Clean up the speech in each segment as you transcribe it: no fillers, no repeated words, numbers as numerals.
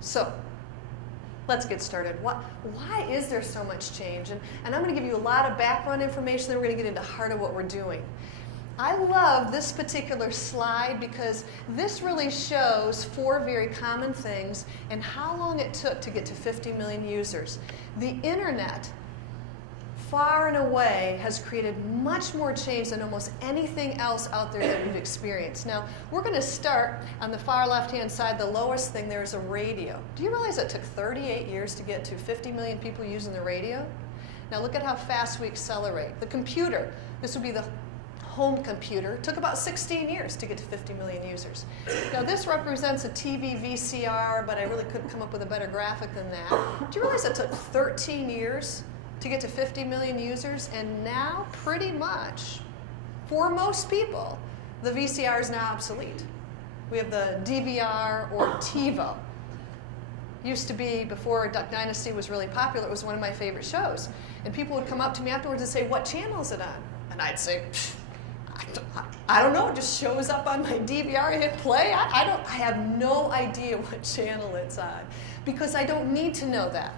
So, let's get started. Why is there so much change? And I'm going to give you a lot of background information, then we're going to get into the heart of what we're doing. I love this particular slide because this really shows 4 very common things and how long it took to get to 50 million users. The internet, far and away, has created much more change than almost anything else out there that we've experienced. Now, we're going to start on the far left-hand side. The lowest thing there is a radio. Do you realize it took 38 years to get to 50 million people using the radio? Now, look at how fast we accelerate. The computer, this would be the home computer, took about 16 years to get to 50 million users. Now, this represents a TV VCR, but I really couldn't come up with a better graphic than that. Do you realize it took 13 years to get to 50 million users? And now, pretty much, for most people, the VCR is now obsolete. We have the DVR or TiVo. Used to be, before Duck Dynasty was really popular, it was one of my favorite shows. And people would come up to me afterwards and say, "What channel is it on?" And I'd say, I don't know, it just shows up on my DVR, I hit play. I have no idea what channel it's on because I don't need to know that.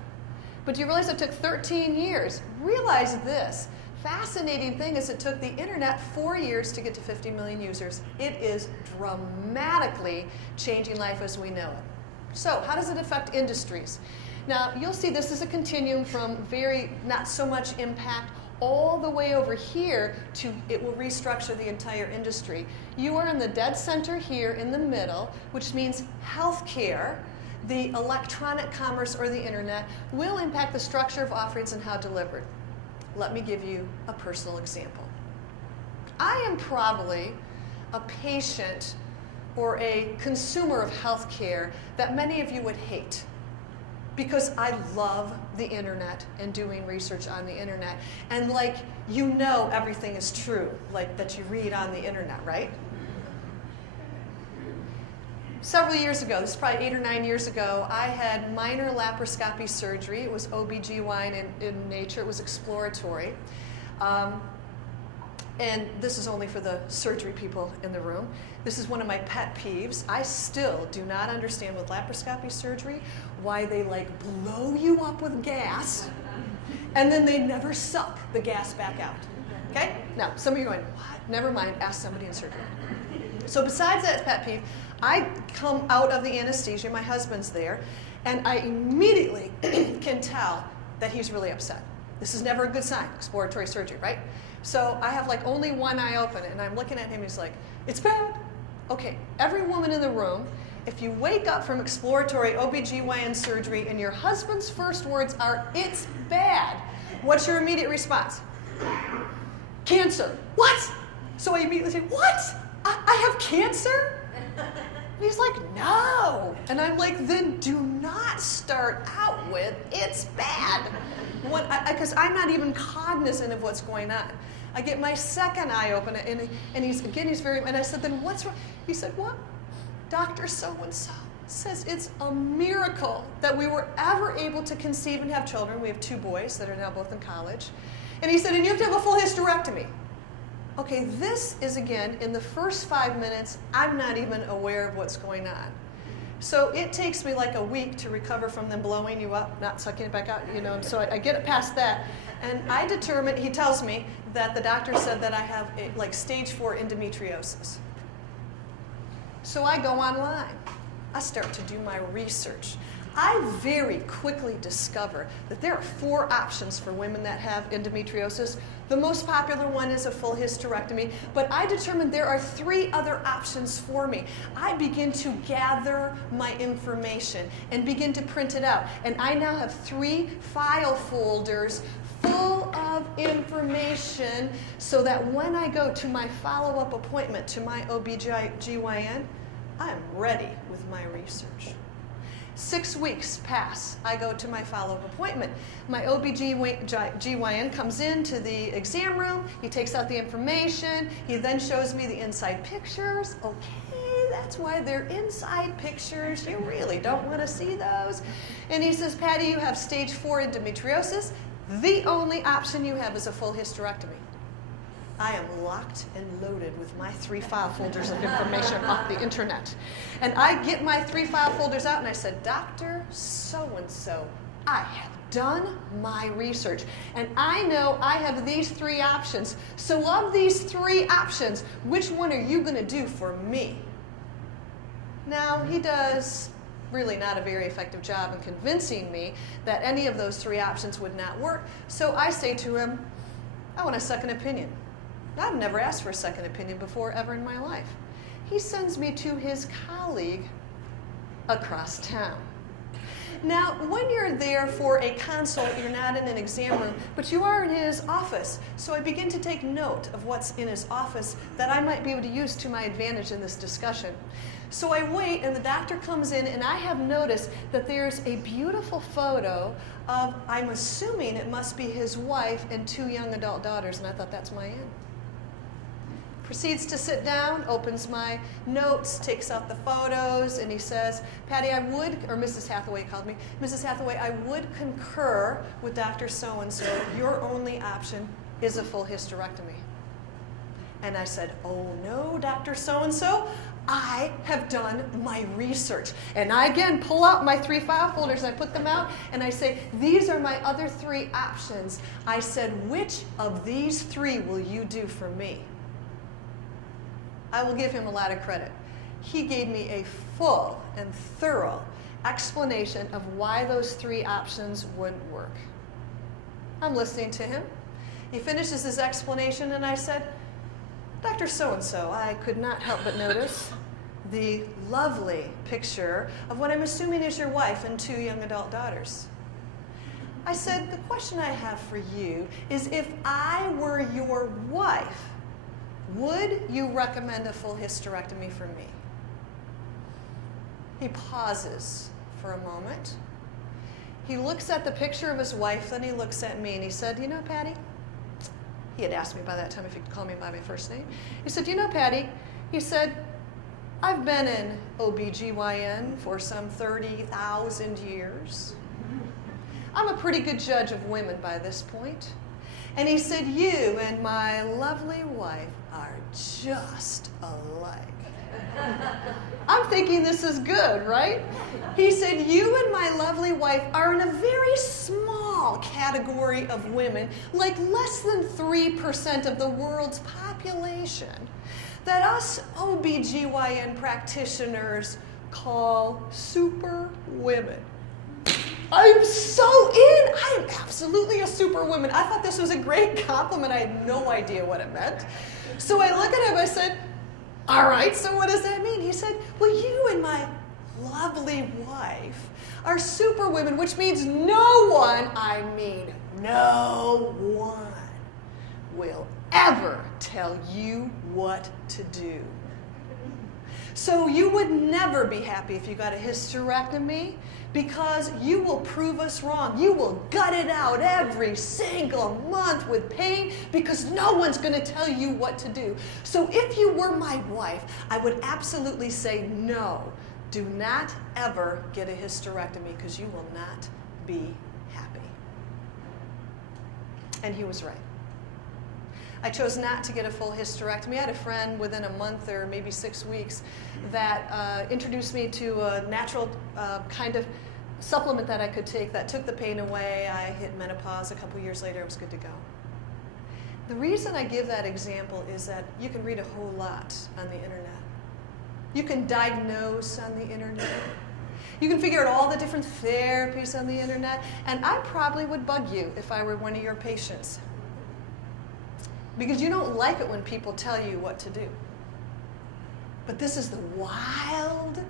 But do you realize it took 13 years? Realize this. Fascinating thing is it took the internet 4 years to get to 50 million users. It is dramatically changing life as we know it. So how does it affect industries? Now, you'll see this is a continuum from very not so much impact all the way over here to it will restructure the entire industry. You are in the dead center here in the middle, which means healthcare, the electronic commerce or the internet will impact the structure of offerings and how delivered. Let me give you a personal example. I am probably a patient or a consumer of healthcare that many of you would hate, because I love the internet and doing research on the internet. And like, you know everything is true, like that you read on the internet, right? Several years ago, this is probably 8 or 9 years ago, I had minor laparoscopy surgery. It was OB/GYN in nature. It was exploratory. And this is only for the surgery people in the room. This is one of my pet peeves. I still do not understand with laparoscopy surgery why they like blow you up with gas and then they never suck the gas back out. Okay? Now, some of you are going, what? Never mind, ask somebody in surgery. So besides that pet peeve, I come out of the anesthesia, my husband's there, and I immediately can tell that he's really upset. This is never a good sign, exploratory surgery, right? So I have like only one eye open, and I'm looking at him, he's like, it's bad. Okay, every woman in the room, if you wake up from exploratory OB/GYN surgery and your husband's first words are, it's bad, what's your immediate response? Cancer. What? So I immediately say, what? I have cancer? And he's like, no. And I'm like, then do not start out with, it's bad. Because I'm not even cognizant of what's going on. I get my second eye open, and he's very, and I said, then what's wrong? He said, what? Dr. So-and-so says it's a miracle that we were ever able to conceive and have children. We have 2 boys that are now both in college. And he said, and you have to have a full hysterectomy. Okay, this is, again, in the first 5 minutes, I'm not even aware of what's going on. So it takes me like a week to recover from them blowing you up, not sucking it back out, you know, so I get it past that. And I determined, he tells me that the doctor said that I have like stage 4 endometriosis. So I go online. I start to do my research. I very quickly discover that there are 4 options for women that have endometriosis. The most popular one is a full hysterectomy, but I determined there are 3 other options for me. I begin to gather my information and begin to print it out. And I now have 3 file folders full of information so that when I go to my follow-up appointment to my OB/GYN, I'm ready with my research. 6 weeks pass. I go to my follow-up appointment. My OB/GYN comes into the exam room. He takes out the information. He then shows me the inside pictures. Okay, that's why they're inside pictures. You really don't want to see those. And he says, Patty, you have stage 4 endometriosis. The only option you have is a full hysterectomy. I am locked and loaded with my 3 file folders of information off the internet. And I get my 3 file folders out and I said, Dr. So-and-so, I have done my research. And I know I have these 3 options. So of these 3 options, which one are you going to do for me? Now, he does really not a very effective job in convincing me that any of those 3 options would not work. So I say to him, I want a second opinion. I've never asked for a second opinion before ever in my life. He sends me to his colleague across town. Now, when you're there for a consult, you're not in an exam room, but you are in his office. So I begin to take note of what's in his office that I might be able to use to my advantage in this discussion. So I wait, and the doctor comes in, and I have noticed that there's a beautiful photo of, I'm assuming it must be his wife and 2 young adult daughters, and I thought, that's my in. Proceeds to sit down, opens my notes, takes out the photos, and he says, Patty, I would, or Mrs. Hathaway called me, Mrs. Hathaway, I would concur with Dr. So-and-so. Your only option is a full hysterectomy. And I said, oh no, Dr. So-and-so, I have done my research. And I again pull out my 3 file folders, I put them out, and I say, these are my other 3 options. I said, which of these 3 will you do for me? I will give him a lot of credit. He gave me a full and thorough explanation of why those 3 options wouldn't work. I'm listening to him. He finishes his explanation, and I said, Dr. So-and-so, I could not help but notice the lovely picture of what I'm assuming is your wife and 2 young adult daughters. I said, the question I have for you is, if I were your wife, would you recommend a full hysterectomy for me? He pauses for a moment. He looks at the picture of his wife, then he looks at me, and he said, you know, Patty, he had asked me by that time if he could call me by my first name. He said, you know, Patty, he said, I've been in OBGYN for some 30,000 years. I'm a pretty good judge of women by this point. And he said, you and my lovely wife are just alike. I'm thinking this is good, right? He said, you and my lovely wife are in a very small category of women, like less than 3% of the world's population, that us OBGYN practitioners call super women. I'm so in. I am absolutely a superwoman. I thought this was a great compliment. I had no idea what it meant. So I look at him, I said, all right, so what does that mean? He said, well, you and my lovely wife are superwomen, which means no one, I mean no one, will ever tell you what to do. So you would never be happy if you got a hysterectomy, because you will prove us wrong. You will gut it out every single month with pain, because no one's going to tell you what to do. So if you were my wife, I would absolutely say no. Do not ever get a hysterectomy, because you will not be happy. And he was right. I chose not to get a full hysterectomy. I had a friend within a month or maybe 6 weeks that introduced me to a natural kind of supplement that I could take that took the pain away. I hit menopause. A couple years later, I was good to go. The reason I give that example is that you can read a whole lot on the internet. You can diagnose on the internet. You can figure out all the different therapies on the internet. And I probably would bug you if I were one of your patients, because you don't like it when people tell you what to do. But this is the wild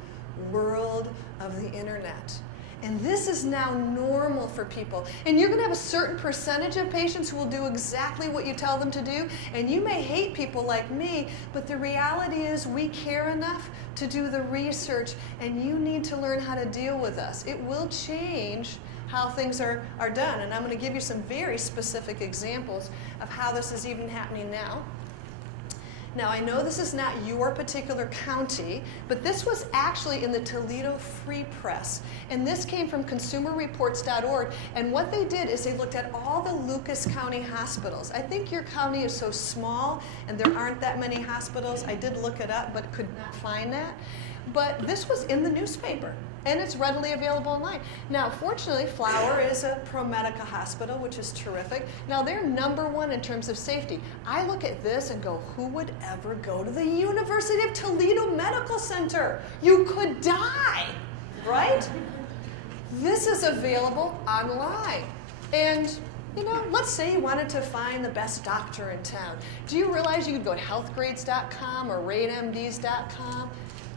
world of the internet. And this is now normal for people. And you're going to have a certain percentage of patients who will do exactly what you tell them to do. And you may hate people like me, but the reality is we care enough to do the research, and you need to learn how to deal with us. It will change how things are done. And I'm going to give you some very specific examples of how this is even happening now. Now, I know this is not your particular county, but this was actually in the Toledo Free Press. And this came from consumerreports.org. And what they did is they looked at all the Lucas County hospitals. I think your county is so small and there aren't that many hospitals. I did look it up, but could not find that. But this was in the newspaper, and it's readily available online. Now, fortunately, Flower is a ProMedica hospital, which is terrific. Now, they're #1 in terms of safety. I look at this and go, who would ever go to the University of Toledo Medical Center? You could die, right? This is available online. And you know, let's say you wanted to find the best doctor in town. Do you realize you could go to healthgrades.com or ratemds.com?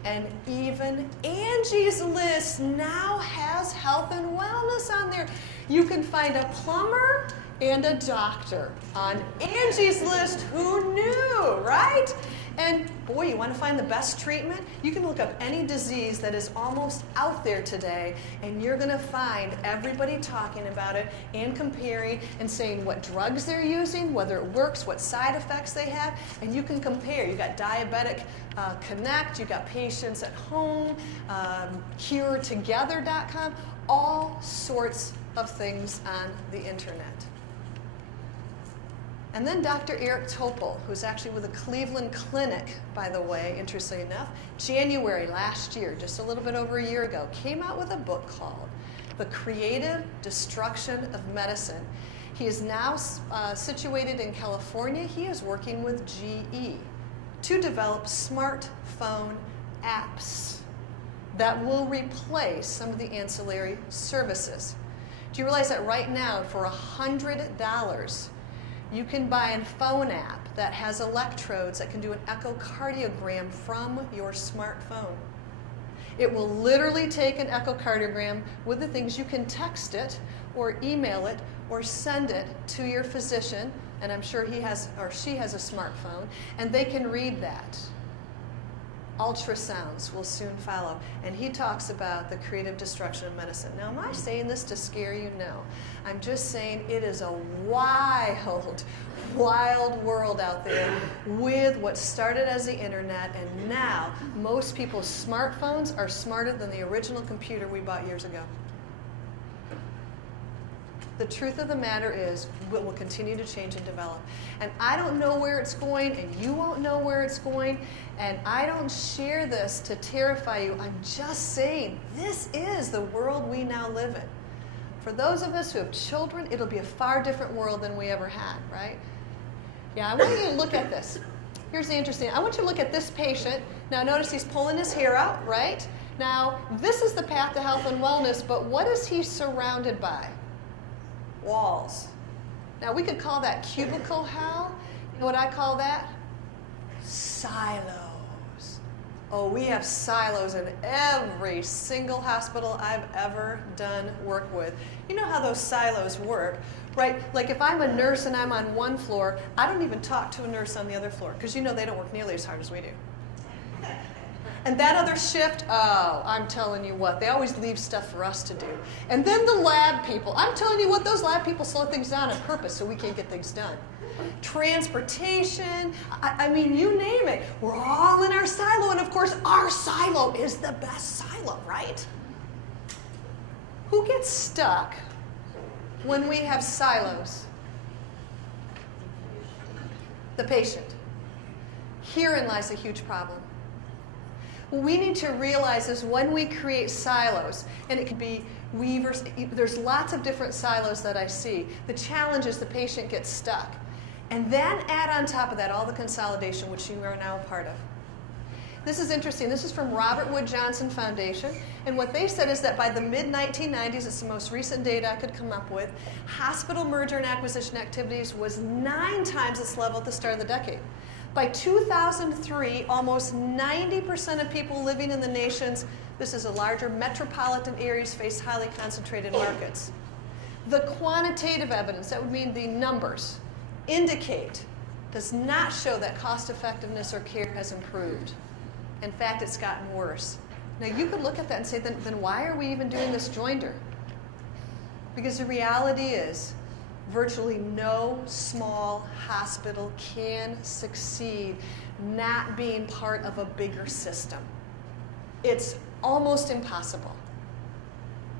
And even Angie's List now has health and wellness on there. You can find a plumber and a doctor on Angie's List. Who knew, right? And boy, you want to find the best treatment? You can look up any disease that is almost out there today, and you're going to find everybody talking about it and comparing and saying what drugs they're using, whether it works, what side effects they have, and you can compare. You got Diabetic Connect, you got Patients at Home, CureTogether.com, all sorts of things on the internet. And then Dr. Eric Topol, who's actually with the Cleveland Clinic, by the way, interestingly enough, January last year, just a little bit over a year ago, came out with a book called The Creative Destruction of Medicine. He is now situated in California. He is working with GE to develop smartphone apps that will replace some of the ancillary services. Do you realize that right now, for $100, you can buy a phone app that has electrodes that can do an echocardiogram from your smartphone? It will literally take an echocardiogram with the things. You can text it or email it or send it to your physician, and I'm sure he has or she has a smartphone, and they can read that. Ultrasounds will soon follow. And he talks about the creative destruction of medicine. Now, am I saying this to scare you? No. I'm just saying it is a wild, wild world out there with what started as the internet, and now most people's smartphones are smarter than the original computer we bought years ago. The truth of the matter is, it will continue to change and develop. And I don't know where it's going, and you won't know where it's going, and I don't share this to terrify you. I'm just saying, this is the world we now live in. For those of us who have children, it'll be a far different world than we ever had, right? Yeah, I want you to look at this. Here's the interesting, I want you to look at this patient. Now notice he's pulling his hair out, right? Now, this is the path to health and wellness, but what is he surrounded by? Walls. Now, we could call that cubicle hell. You know what I call that? Silos. Oh, we have silos in every single hospital I've ever done work with. You know how those silos work, right? Like if I'm a nurse and I'm on one floor, I don't even talk to a nurse on the other floor, because you know they don't work nearly as hard as we do. And that other shift, oh, I'm telling you what, they always leave stuff for us to do. And then the lab people, I'm telling you what, those lab people slow things down on purpose so we can't get things done. Transportation, I mean, you name it. We're all in our silo, and of course, our silo is the best silo, right? Who gets stuck when we have silos? The patient. Herein lies a huge problem. What we need to realize is when we create silos, and it can be weavers, there's lots of different silos that I see. The challenge is the patient gets stuck. And then add on top of that all the consolidation, which you are now a part of. This is interesting. This is from Robert Wood Johnson Foundation. And what they said is that by the mid-1990s, it's the most recent data I could come up with, hospital merger and acquisition activities was 9 times its level at the start of the decade. By 2003, almost 90% of people living in the nation's, this is a larger metropolitan areas, face highly concentrated markets. The quantitative evidence, that would mean the numbers, does not show that cost effectiveness or care has improved. In fact, it's gotten worse. Now you could look at that and say, then why are we even doing this joinder? Because the reality is, virtually no small hospital can succeed, not being part of a bigger system. It's almost impossible.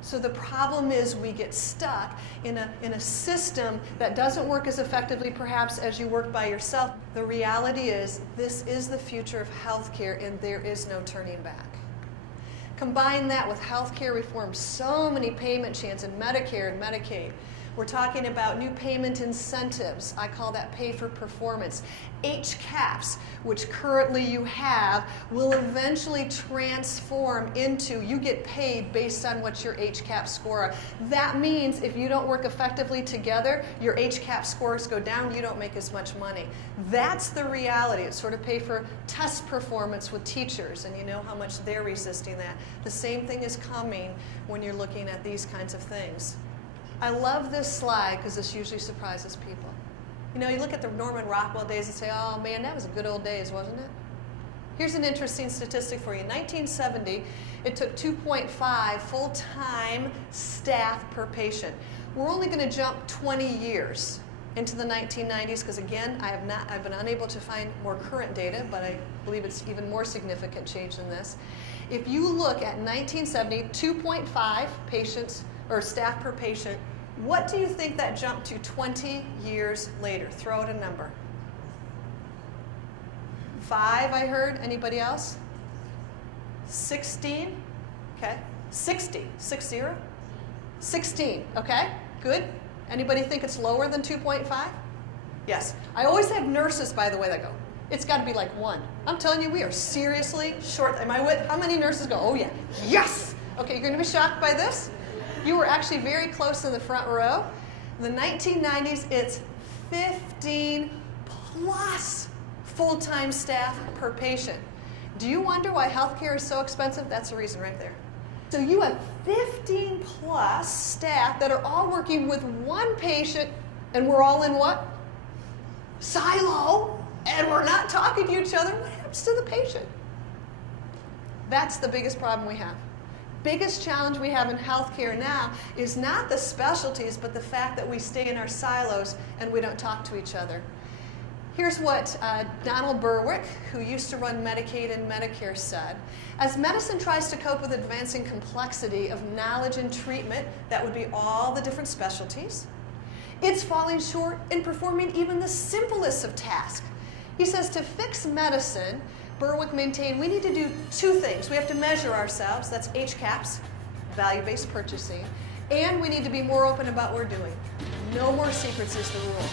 So the problem is we get stuck in a system that doesn't work as effectively perhaps as you work by yourself. The reality is this is the future of healthcare and there is no turning back. Combine that with healthcare reform, so many payment changes in Medicare and Medicaid. We're talking about new payment incentives. I call that pay for performance. HCAPS, which currently you have, will eventually transform into you get paid based on what your HCAP score are. That means if you don't work effectively together, your HCAP scores go down, you don't make as much money. That's the reality. It's sort of pay for test performance with teachers, and you know how much they're resisting that. The same thing is coming when you're looking at these kinds of things. I love this slide because this usually surprises people. You know, you look at the Norman Rockwell days and say, oh man, that was a good old days, wasn't it? Here's an interesting statistic for you. In 1970, it took 2.5 full-time staff per patient. We're only going to jump 20 years into the 1990s because, again, I've been unable to find more current data, but I believe it's even more significant change than this. If you look at 1970, 2.5 patients or staff per patient, what do you think that jumped to 20 years later? Throw out a number. 5, I heard. Anybody else? 16? Okay. 60. 60? 16. Okay. Good. Anybody think it's lower than 2.5? Yes. I always have nurses, by the way, that go, it's got to be like 1. I'm telling you, we are seriously short. Am I with? How many nurses go, oh yeah, yes! Okay, you're going to be shocked by this. You were actually very close in the front row. In the 1990s, it's 15 plus full-time staff per patient. Do you wonder why healthcare is so expensive? That's the reason right there. So you have 15 plus staff that are all working with one patient, and we're all in what? Silo, and we're not talking to each other. What happens to the patient? That's the biggest problem we have. Biggest challenge we have in healthcare now is not the specialties, but the fact that we stay in our silos and we don't talk to each other. Here's what Donald Berwick, who used to run Medicaid and Medicare, said. As medicine tries to cope with advancing complexity of knowledge and treatment, that would be all the different specialties, it's falling short in performing even the simplest of tasks. He says to fix medicine, Berwick maintained we need to do 2 things. We have to measure ourselves, that's HCAPS, value-based purchasing, and we need to be more open about what we're doing. No more secrets is the rule.